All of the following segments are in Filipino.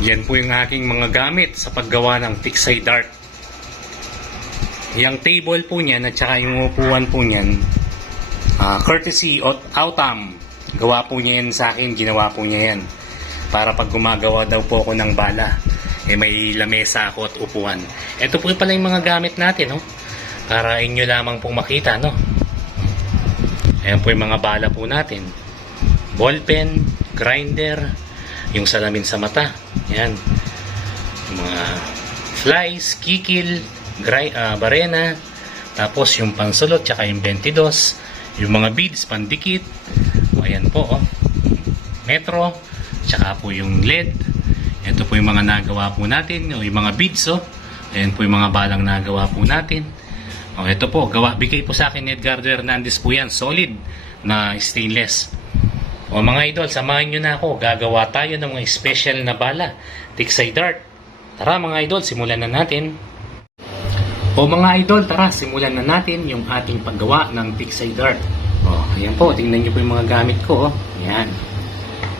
Yan po yung aking mga gamit sa paggawa ng Tixay Dart. Yung table po niyan at saka yung upuan po niyan, ah, courtesy of Autam. Gawa po niya yan sa akin, ginawa po niya yan. Para pag gumagawa daw po ako ng bala, eh may lamesa ako at upuan. Ito po pala yung mga gamit natin, no? Para inyo lamang pong makita, no? Ayan po yung mga bala po natin. Ballpen, grinder, yung salamin sa mata. Yan. Mga flies, kikil, gri- ah, barena, tapos yung pansulot, tsaka yung 22, yung mga beads, pandikit. O, ayan po, oh. Metro, tsaka po yung LED. Ito po yung mga nagawa po natin, o yung mga beads, oh. Ayan po yung mga balang nagawa po natin. O, ito po, gawa, bigay po sa akin Edgardo Hernandez po yan, solid na stainless. O mga idol, samahan nyo na ako. Gagawa tayo ng mga special na bala. Tiksay Dart. Tara mga idol, simulan na natin. O mga idol, tara, simulan na natin yung ating paggawa ng Tiksay Dart. O, ayan po, tingnan nyo po yung mga gamit ko. Oh. Ayan.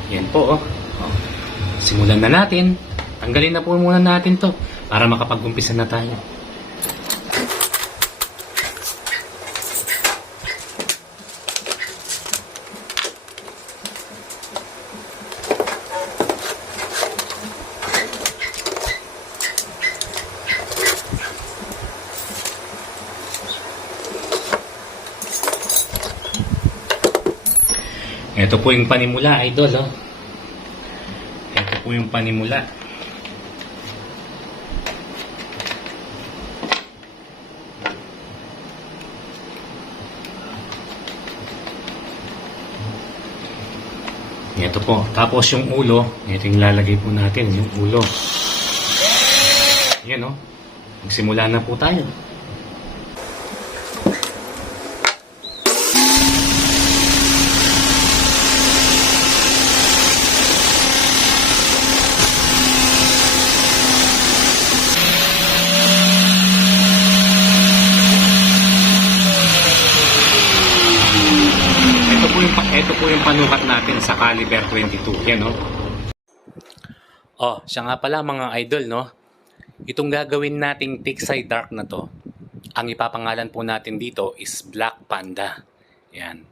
Ayan po. Oh. O, simulan na natin. Tanggalin na po muna natin to para makapag-umpisa na tayo. Ito po yung panimula, idol. Oh. Ito po yung panimula. Ito po. Tapos yung ulo, ito yung lalagay po natin, yung ulo. Yan o. Oh. Magsimula na po tayo. Ito po yung panukat natin sa caliber 22. Yan no. Oh, siya nga pala mga idol no. Itong gagawin nating Tixay Dark na to, ang ipapangalan po natin dito is Black Panda. Yan.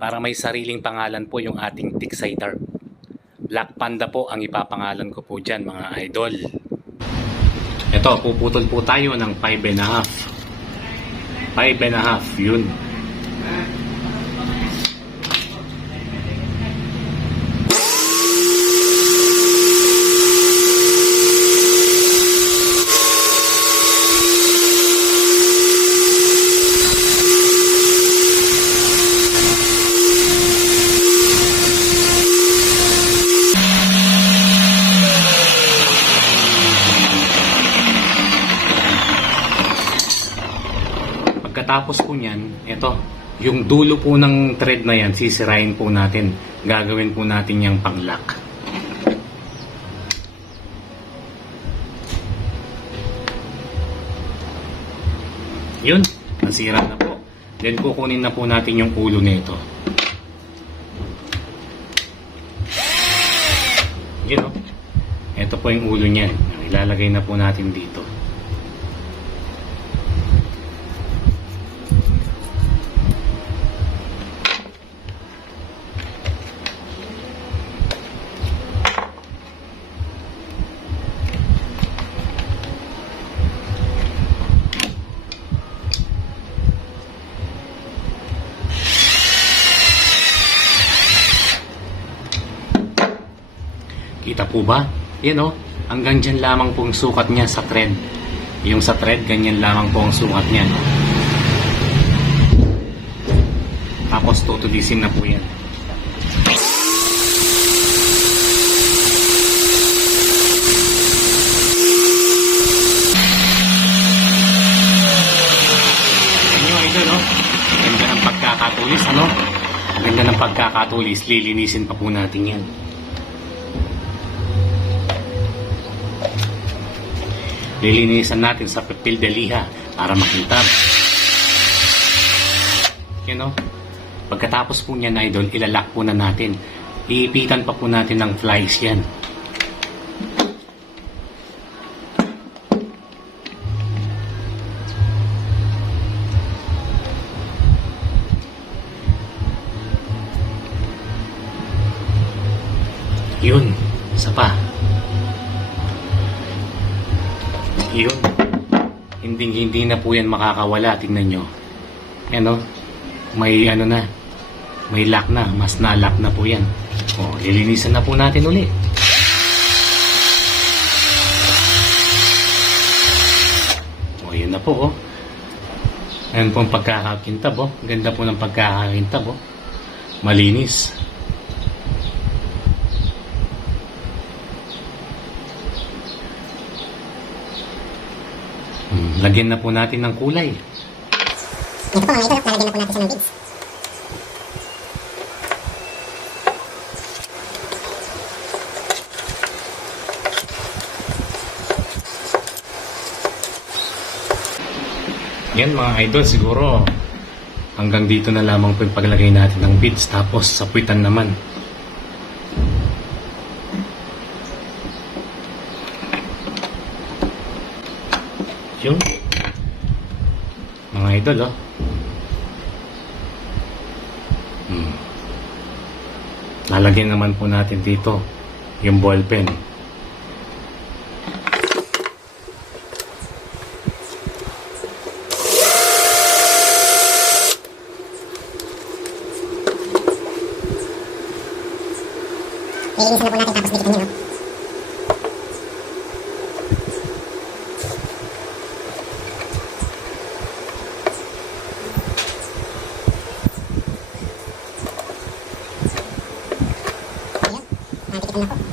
Para may sariling pangalan po yung ating Tixay Dark. Black Panda po ang ipapangalan ko po dyan mga idol. Ito, puputol po tayo ng 5 and a half. 5 and a half, yun. Pagkatapos po niyan, ito, yung dulo po ng thread na yan, sisirain po natin. Gagawin po natin yung pang-lock. Yun, nasira na po. Then kukunin na po natin yung ulo nito. Yun o. Ito po yung ulo niyan. Ilalagay na po natin dito. Po ba? Yan o. Hanggang dyan lamang po ang sukat niya sa thread. Yung sa thread, ganyan lamang po ang sukat niya. Tapos tutulisin na po yan. Ganda ng pagkakatulis, ano? Ganda ng pagkakatulis. Lilinisin pa po natin yan. Lilinisan natin sa pepil de liha para makintab. You know? Pagkatapos po niyan, idol, ilalak po na natin. Iipitan pa po natin ng flies yan. Po yan makakawala. Tingnan nyo. Yan o. May ano na. May lock na. Mas na-lock na po yan. O, lilinisan na po natin uli. O, yun na po, oh. Ayan po ang pagkakakintab, oh. Ganda po ng pagkakakintab, oh. Malinis. Lagyan na po natin ng kulay. Ito po mga idol, lalagyan na po natin siya ng beads. Yan mga idol, siguro hanggang dito na lamang po yung paglagay natin ng beads tapos sa puwitan naman. Yun. Mga idol, oh. Hmm. Lalagyan naman po natin dito yung ball pen. people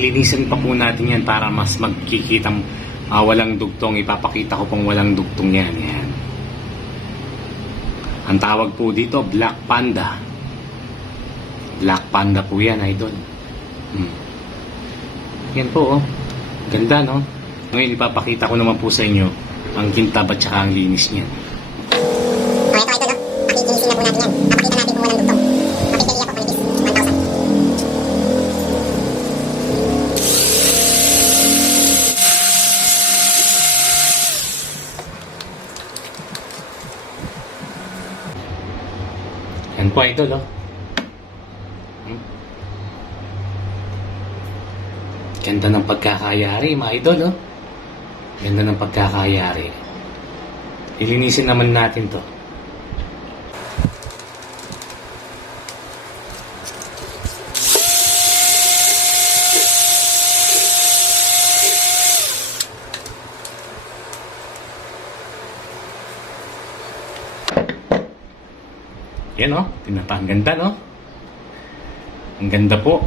Lilinisan pa po natin yan para mas magkikitang ah, walang dugtong. Ipapakita ko pong walang dugtong yan. yan. Ang tawag po dito, Black Panda. Black Panda po yan, idol. Hmm. Yan po, oh. Ganda, no? Ngayon, ipapakita ko naman po sa inyo ang kintab at saka ang linis niyan. O, ito idol, no? Pakikinisin na po natin yan. Papakita natin kung walang dugtong. Papipiliya po, manipis. 1,000. Yan po, idol, oh. Hmm? Ganda ng pagkakayari, mga idol, oh. Ganda ng pagkakayari. Ilinisin naman natin to. Yan oh, tingnan pa. Ang ganda no? Ang ganda po.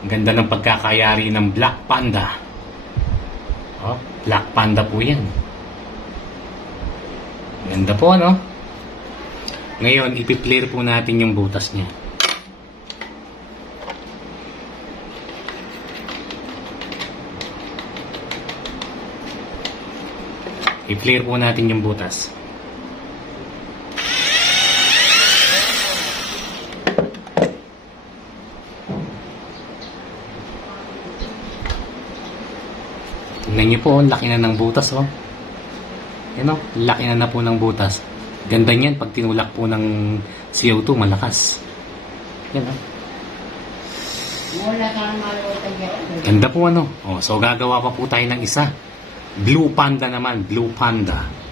Ang ganda ng pagkakayari ng Black Panda. Oh, Black Panda po yan. Ang Ganda po ano? Ngayon, ipi-clear po natin yung butas niya. I-clear po natin yung butas. Tingnan po, laki na ng butas, oh. Yan, oh, laki na na po ng butas. Ganda niyan pag tinulak po ng CO2, malakas. Yan, oh. Mula ka ng maluwag yan. Ganda po, ano. Oh, so, gagawa pa po tayo ng isa. Blue Panda naman, Blue Panda.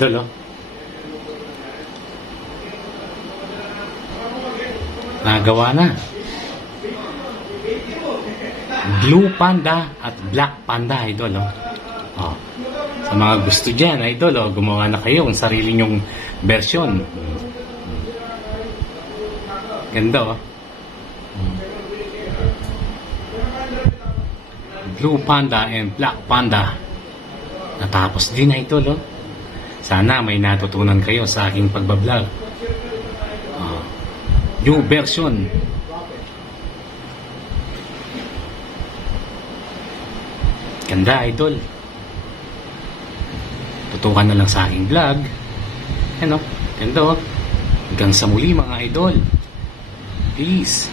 Idol. Nagawa na. Blue Panda at Black Panda, idol, oh. oh. Sa mga gusto dyan, idol, oh, gumawa na kayo ng sarili nyong version. Ganda, oh. Blue Panda and Black Panda. Natapos din, idol, oh. Sana may natutunan kayo sa aking pagbablog. Ah, new version. Ganda, idol. Tutukan na lang sa aking vlog. Ano? Ganda, oh. Hanggang sa muli, mga idol. Peace.